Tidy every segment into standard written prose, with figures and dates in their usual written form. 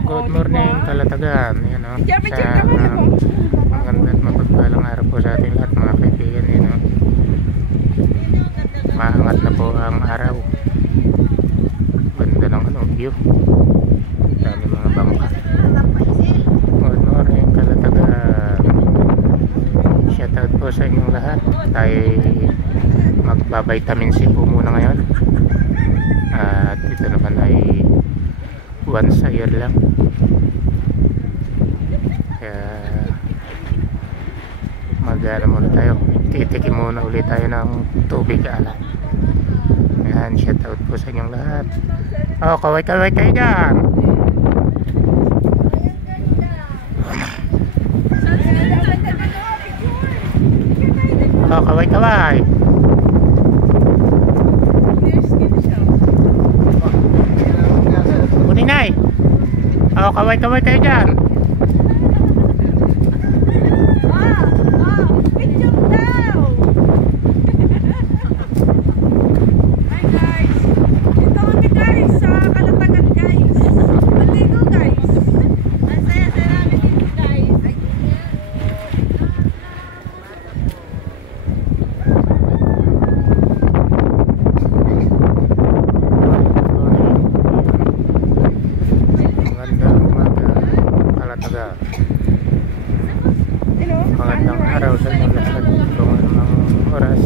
Good morning, Kalatagan. Yan o. Maganda at mapagpalang araw po sa ating lahat mga kaibigan. Yan o. Maangat na po ang araw. Ganda ng view. Dami mga bangka. Good morning, Kalatagan. Shoutout po sa inyong lahat. Tayo magbabitamin C po muna ngayon. At ito naman ay once a year lang, kaya mag-ano muna tayo, titikim muna ulit tayo ng tubig alat. Ayan, shout out po sa inyong lahat. Oh, kaway kayo dyan. Oh, kaway Kuninay. Oh, kaway kayo dyan. Picture daw. Hi guys. Ito kami guys sa Kalatagan guys. Maligo guys. Ang saya-saya namin dito guys. Magandang araw sa inyong lahat. Kung anong oras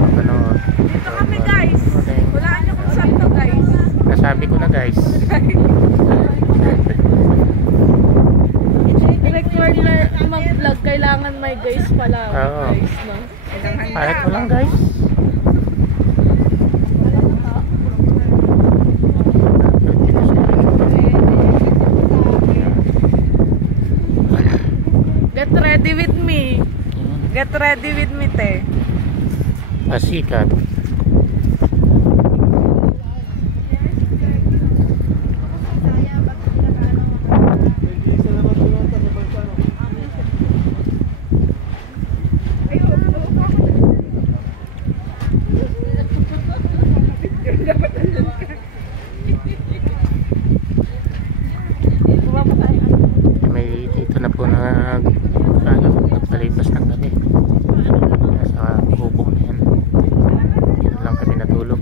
mapanood. Ito kami guys. Walaan nyo kung saan to guys. Nasabi ko na guys. Record na mag-vlog. Kailangan may guys pala. Oo. Guys, no? Kahit mo lang guys. Get ready with me. Get ready with me, te. Pasikat. May dito na po nagpalipas ng gabi sa bubong na yan. Dito lang kami natulog.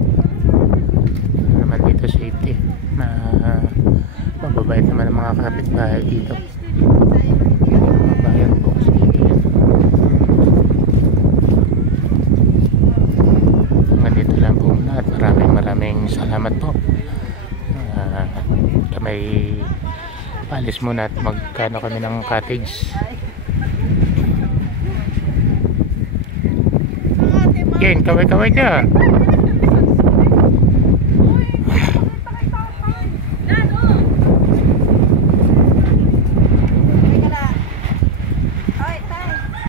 Naman dito safety na mababait naman ang mga kapitbahay dito. Mabayan po kasi dito yan. Nandito lang po muna at maraming salamat po. May palis muna at magkano kami ng cottage. Ken, kaway ka.